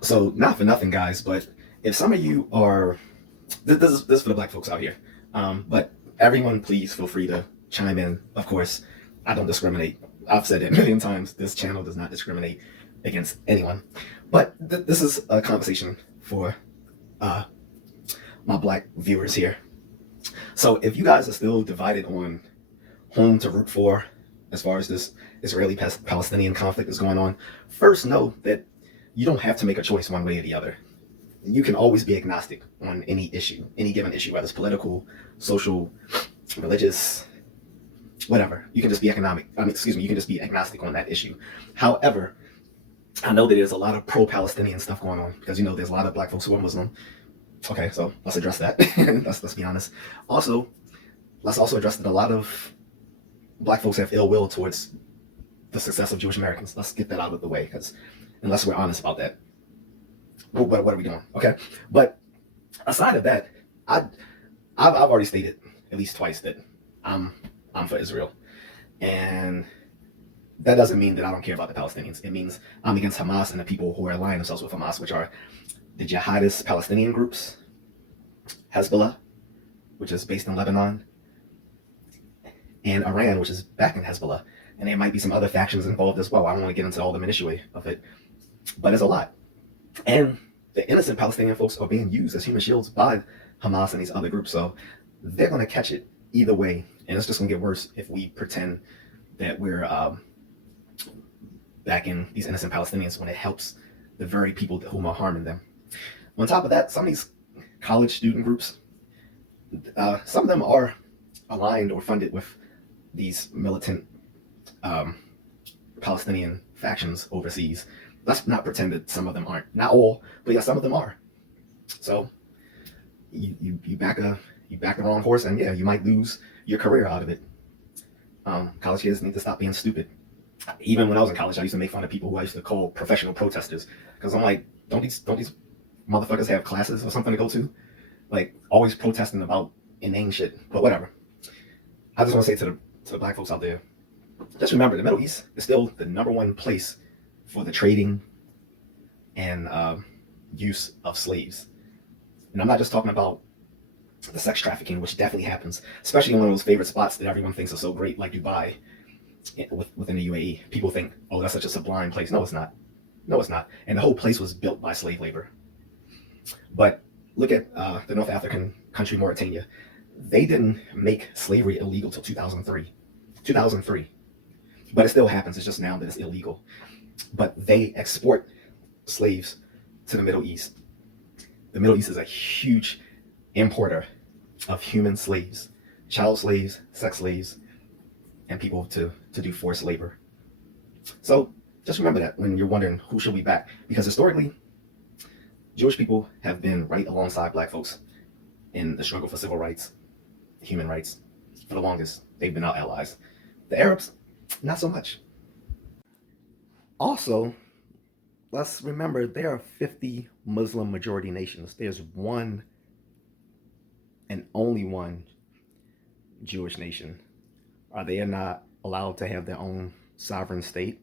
So not for nothing, guys, but if some of you are, this is for the black folks out here. But everyone, please feel free to chime in. Of course, I don't discriminate. I've said it a million times. This channel does not discriminate against anyone. But this is a conversation for uh, my black viewers here. So if you guys are still divided on whom to root for as far as this Israeli-Palestinian conflict is going on, first know that you don't have to make a choice one way or the other. You can always be agnostic on any issue, any given issue, whether it's political, social, religious, whatever. You can just be you can just be agnostic on that issue. However, I know that there's a lot of pro-Palestinian stuff going on because, there's a lot of black folks who are Muslim. Okay, so let's address that. let's be honest. Also, let's also address that a lot of black folks have ill will towards the success of Jewish Americans. Let's get that out of the way, because unless we're honest about that, what are we doing? Okay, but aside of that, I've already stated at least twice that I'm for Israel, and that doesn't mean that I don't care about the Palestinians. It means I'm against Hamas and the people who are aligning themselves with Hamas, which are the jihadist Palestinian groups, Hezbollah, which is based in Lebanon, and Iran, which is backing Hezbollah. And there might be some other factions involved as well. I don't want to get into all the minutiae of it, but it's a lot. And the innocent Palestinian folks are being used as human shields by Hamas and these other groups. So they're going to catch it either way. And it's just going to get worse if we pretend that we're backing these innocent Palestinians when it helps the very people whom are harming them. On top of that, some of these college student groups, some of them are aligned or funded with these militant Palestinian factions overseas. Let's not pretend that some of them aren't. Not all, but yeah, some of them are. So you back the wrong horse, and yeah, you might lose your career out of it. College kids need to stop being stupid. Even when I was in college, I used to make fun of people who I used to call professional protesters, because I'm like, don't these motherfuckers have classes or something to go to? Like, always protesting about inane shit. But whatever. I just want to say to the black folks out there, just remember, the Middle East is still the #1 place for the trading and use of slaves. And I'm not just talking about the sex trafficking, which definitely happens, especially in one of those favorite spots that everyone thinks are so great, like Dubai, within the UAE. People think, oh, that's such a sublime place. No, it's not. No, it's not. And the whole place was built by slave labor. But look at the North African country, Mauritania. They didn't make slavery illegal till 2003. 2003. But it still happens. It's just now that it's illegal. But they export slaves to the Middle East. The Middle East is a huge importer of human slaves, child slaves, sex slaves, and people to do forced labor. So just remember that when you're wondering who should we back, because historically, Jewish people have been right alongside black folks in the struggle for civil rights, human rights. For the longest, they've been our allies. The Arabs, not so much. Also, let's remember there are 50 Muslim majority nations. There's one and only one Jewish nation. Are they not allowed to have their own sovereign state?